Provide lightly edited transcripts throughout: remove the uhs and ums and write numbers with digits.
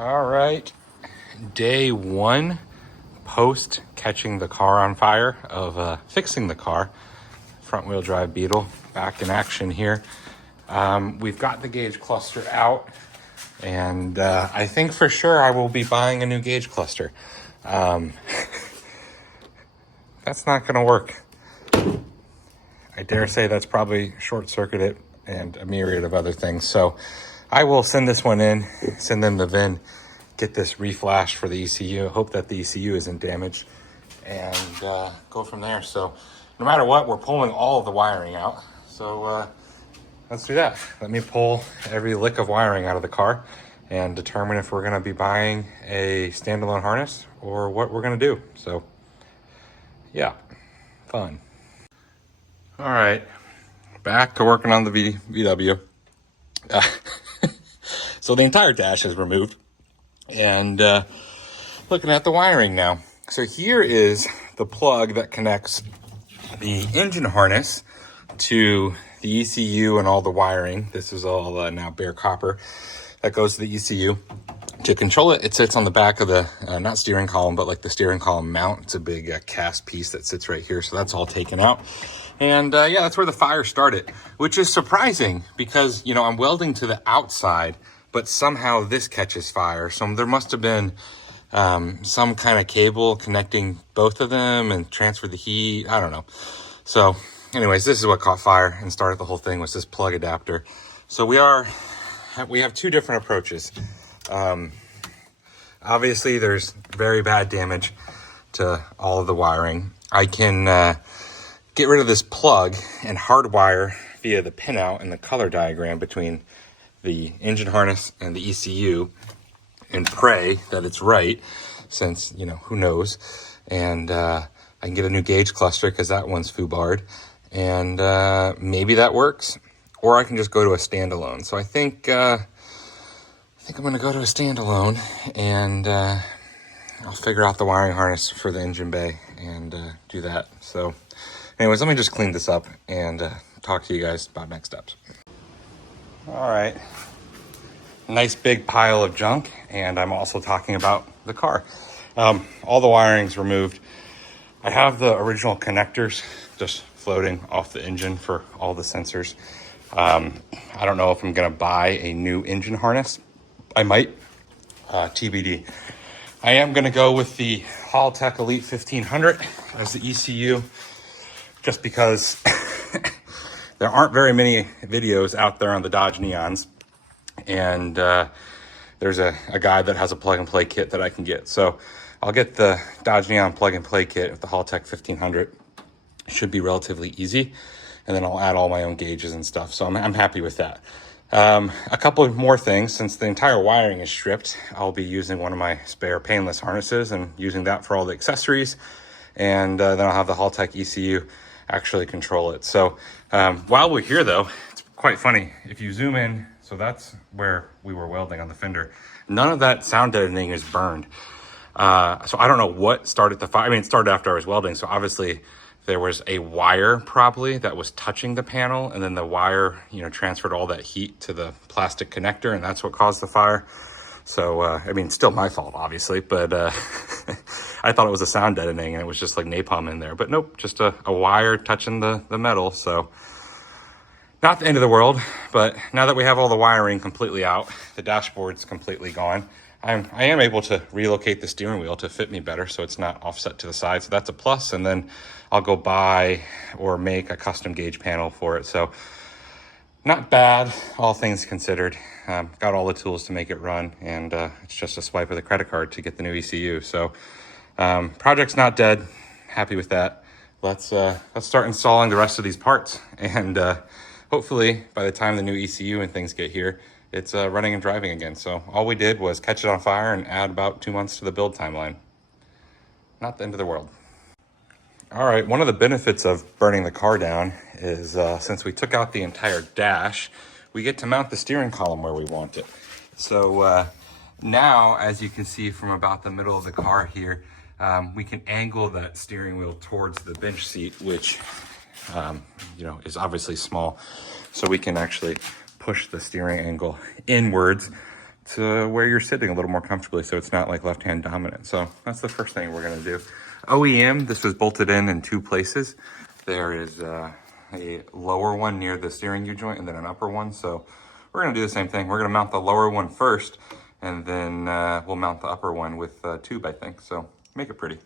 All right, day one post catching the car on fire of fixing the car. Front wheel drive Beetle back in action here. We've got the gauge cluster out, and I think for sure I will be buying a new gauge cluster. That's not going to work. I dare say that's probably short-circuited and a myriad of other things. So I will send this one in, send them the VIN, get this reflashed for the ECU. Hope that the ECU isn't damaged, and go from there. So no matter what, we're pulling all of the wiring out. So let's do that. Let me pull every lick of wiring out of the car and determine if we're going to be buying a standalone harness or what we're going to do. So yeah, fun. All right, back to working on the VW. So the entire dash is removed, and looking at the wiring now. So here is the plug that connects the engine harness to the ECU and all the wiring. This is all now bare copper that goes to the ECU. To control it, it sits on the back of the, not steering column, but like the steering column mount. It's a big cast piece that sits right here. So that's all taken out. And yeah, that's where the fire started, which is surprising because, you know, I'm welding to the outside, but somehow this catches fire. So there must have been some kind of cable connecting both of them and transferred the heat. I don't know. So anyways, this is what caught fire and started the whole thing, was this plug adapter. So we have two different approaches. Obviously there's very bad damage to all of the wiring. I can get rid of this plug and hardwire via the pinout and the color diagram between the engine harness and the ECU and pray that it's right, since, you know, who knows. And I can get a new gauge cluster because that one's foobarred, and maybe that works. Or I can just go to a standalone. So I think I'm going to go to a standalone, and I'll figure out the wiring harness for the engine bay and do that. So anyways, let me just clean this up and talk to you guys about next steps. All right, nice big pile of junk, and I'm also talking about the car. All the wiring's removed. I have the original connectors just floating off the engine for all the sensors. I don't know if I'm gonna buy a new engine harness. I might, TBD. I am gonna go with the Haltech Elite 1500 as the ECU, just because there aren't very many videos out there on the Dodge Neons, and there's a guy that has a plug-and-play kit that I can get. So I'll get the Dodge Neon plug-and-play kit with the Haltech 1500. It should be relatively easy, and then I'll add all my own gauges and stuff. So I'm happy with that. A couple of more things. Since the entire wiring is stripped, I'll be using one of my spare painless harnesses and using that for all the accessories, and then I'll have the Haltech ECU actually control it. So while we're here though, it's quite funny. If you zoom in, so that's where we were welding on the fender. None of that sound deadening is burned. So I don't know what started the fire. I mean, it started after I was welding. So obviously there was a wire probably that was touching the panel, and then the wire, you know, transferred all that heat to the plastic connector, and that's what caused the fire. So, I mean, it's still my fault, obviously, but I thought it was a sound deadening, and it was just like napalm in there. But nope, just a wire touching the metal. So not the end of the world, but now that we have all the wiring completely out, the dashboard's completely gone, I am able to relocate the steering wheel to fit me better, so it's not offset to the side. So that's a plus, and then I'll go buy or make a custom gauge panel for it. So not bad, all things considered. Got all the tools to make it run, and it's just a swipe of the credit card to get the new ECU. So project's not dead. Happy with that. Let's start installing the rest of these parts, and hopefully by the time the new ECU and things get here, it's running and driving again. So all we did was catch it on fire and add about 2 months to the build timeline. Not the end of the world. All right, one of the benefits of burning the car down is since we took out the entire dash, we get to mount the steering column where we want it. So now, as you can see from about the middle of the car here, we can angle that steering wheel towards the bench seat, which you know, is obviously small. So we can actually push the steering angle inwards to where you're sitting a little more comfortably, so it's not like left-hand dominant. So that's the first thing we're gonna do. OEM, this was bolted in 2 places. There is a lower one near the steering U joint and then an upper one. So we're gonna do the same thing. We're gonna mount the lower one first, and then we'll mount the upper one with a tube, I think. So make it pretty.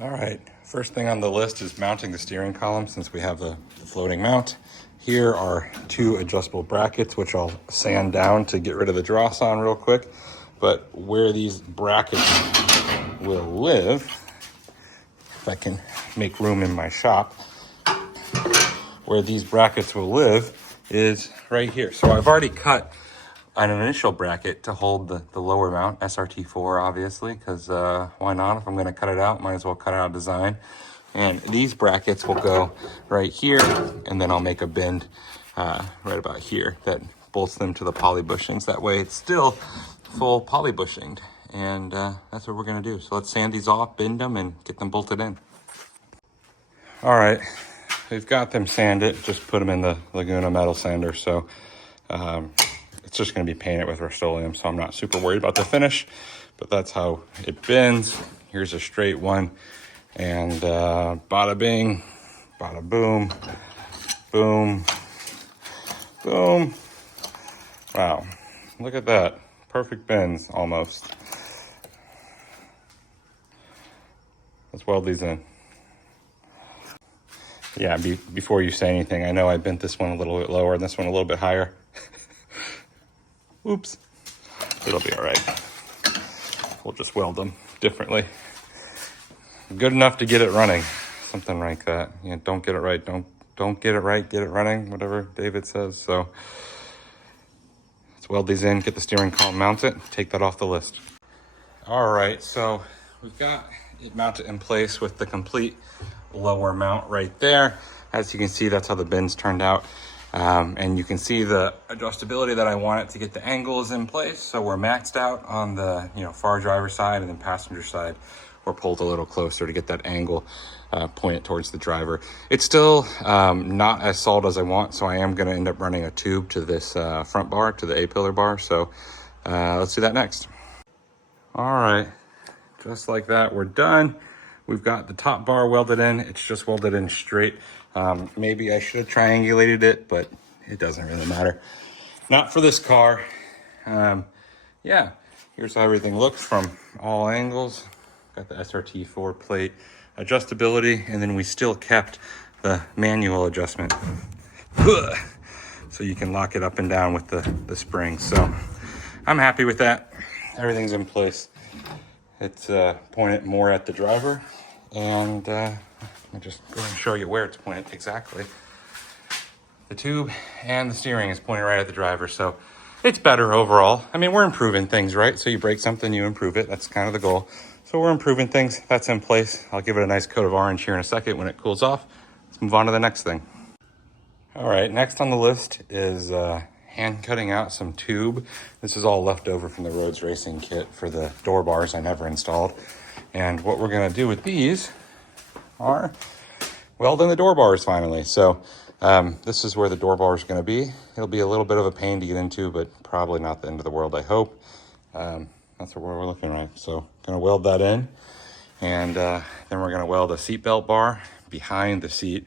All right, first thing on the list is mounting the steering column since we have the floating mount. Here are 2 adjustable brackets, which I'll sand down to get rid of the dross on real quick. But where these brackets will live, if I can make room in my shop, where these brackets will live is right here. So I've already cut an initial bracket to hold the lower mount, SRT4 obviously, because why not? If I'm gonna cut it out, might as well cut out a design. And these brackets will go right here, and then I'll make a bend right about here that bolts them to the poly bushings. That way it's still full poly bushinged, and that's what we're gonna do. So let's sand these off, bend them, and get them bolted in. All right, we've got them sanded, just put them in the Laguna metal sander. So it's just gonna be painted with Rust-Oleum, so I'm not super worried about the finish, but that's how it bends. Here's a straight one, and bada bing, bada boom, boom, boom. Wow, look at that. Perfect bends, almost. Let's weld these in. Yeah, before you say anything, I know I bent this one a little bit lower and this one a little bit higher. Oops. It'll be all right. We'll just weld them differently. Good enough to get it running. Something like that. You know, don't get it right. Don't get it right, get it running, whatever David says. So let's weld these in, get the steering column mounted, take that off the list. All right, so we've got it mounted in place with the complete lower mount right there. As you can see, that's how the bends turned out. And you can see the adjustability that I want it to get the angles in place. So we're maxed out on the far driver side, and then passenger side we're pulled a little closer to get that angle pointed towards the driver. It's still not as solid as I want, so I am going to end up running a tube to this front bar, to the A-pillar bar. So let's do that next. All right, just like that, we're done. We've got the top bar welded in. It's just welded in straight. Maybe I should have triangulated it, but it doesn't really matter. Not for this car. Yeah, here's how everything looks from all angles. Got the SRT4 plate adjustability, and then we still kept the manual adjustment. So you can lock it up and down with the springs. So I'm happy with that. Everything's in place. It's pointed more at the driver, and let me just go ahead and show you where it's pointed exactly. The tube and the steering is pointed right at the driver, so it's better overall. I mean, we're improving things, right? So you break something, you improve it. That's kind of the goal. So we're improving things. That's in place. I'll give it a nice coat of orange here in a second when it cools off. Let's move on to the next thing. All right, next on the list is hand cutting out some tube. This is all left over from the Rhodes Racing kit for the door bars I never installed. And what we're gonna do with these are weld in the door bars finally. So this is where the door bar is gonna be. It'll be a little bit of a pain to get into, but probably not the end of the world, I hope. That's what we're looking like. So gonna weld that in, and then we're gonna weld a seatbelt bar behind the seat.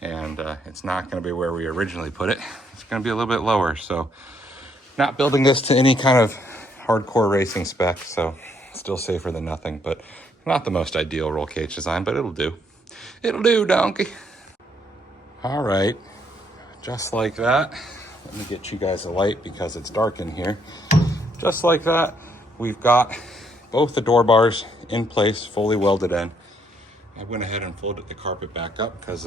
And it's not gonna be where we originally put it. It's gonna be a little bit lower. So not building this to any kind of hardcore racing spec, so still safer than nothing, but not the most ideal roll cage design, but it'll do. It'll do, donkey. All right, just like that. Let me get you guys a light because it's dark in here. Just like that, we've got both the door bars in place, fully welded in. I went ahead and folded the carpet back up because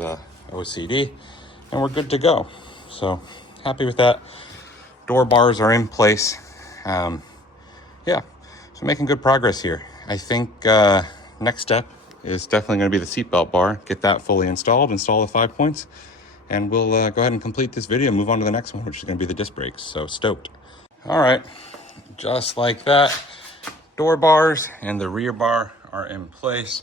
OCD, and we're good to go. So happy with that. Door bars are in place. Yeah, so making good progress here. I think next step is definitely going to be the seatbelt bar. Get that fully installed, install the 5 points, and we'll go ahead and complete this video and move on to the next one, which is going to be the disc brakes. So stoked. All right, just like that, door bars and the rear bar are in place.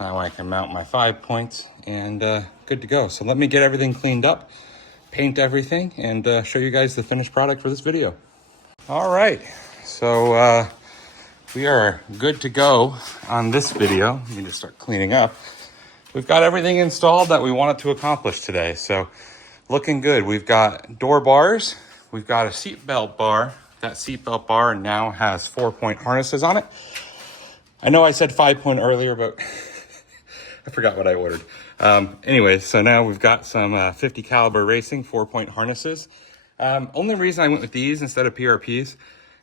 Now I can mount my 5 points and good to go. So let me get everything cleaned up, paint everything, and show you guys the finished product for this video. All right, so we are good to go on this video. We need to start cleaning up. We've got everything installed that we wanted to accomplish today, so looking good. We've got door bars, we've got a seatbelt bar. That seatbelt bar now has 4-point harnesses on it. I know I said 5-point earlier, but I forgot what I ordered. Anyway, so now we've got some 50 caliber racing 4-point harnesses. Only reason I went with these instead of PRPs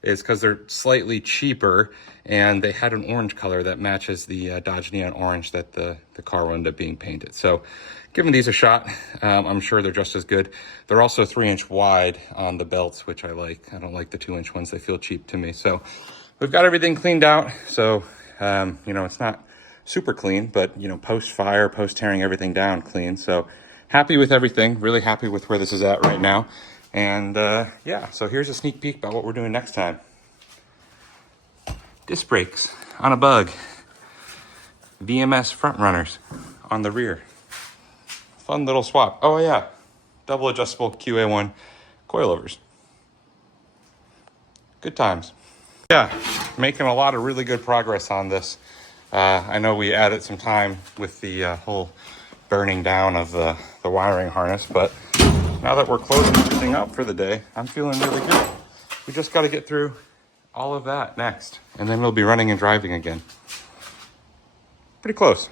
is because they're slightly cheaper and they had an orange color that matches the Dodge Neon Orange that the car will end up being painted. So giving these a shot. I'm sure they're just as good. They're also 3-inch wide on the belts, which I like. I don't like the 2-inch ones. They feel cheap to me. So we've got everything cleaned out. So, you know, it's not super clean, but, you know, post-fire, post-tearing everything down clean. So happy with everything. Really happy with where this is at right now. And yeah, so here's a sneak peek about what we're doing next time. Disc brakes on a Bug. VMS front runners on the rear. Fun little swap. Oh yeah, double adjustable QA1 coilovers. Good times. Yeah, making a lot of really good progress on this. I know we added some time with the whole burning down of the wiring harness, but now that we're closing everything up for the day, I'm feeling really good. We just got to get through all of that next, and then we'll be running and driving again. Pretty close.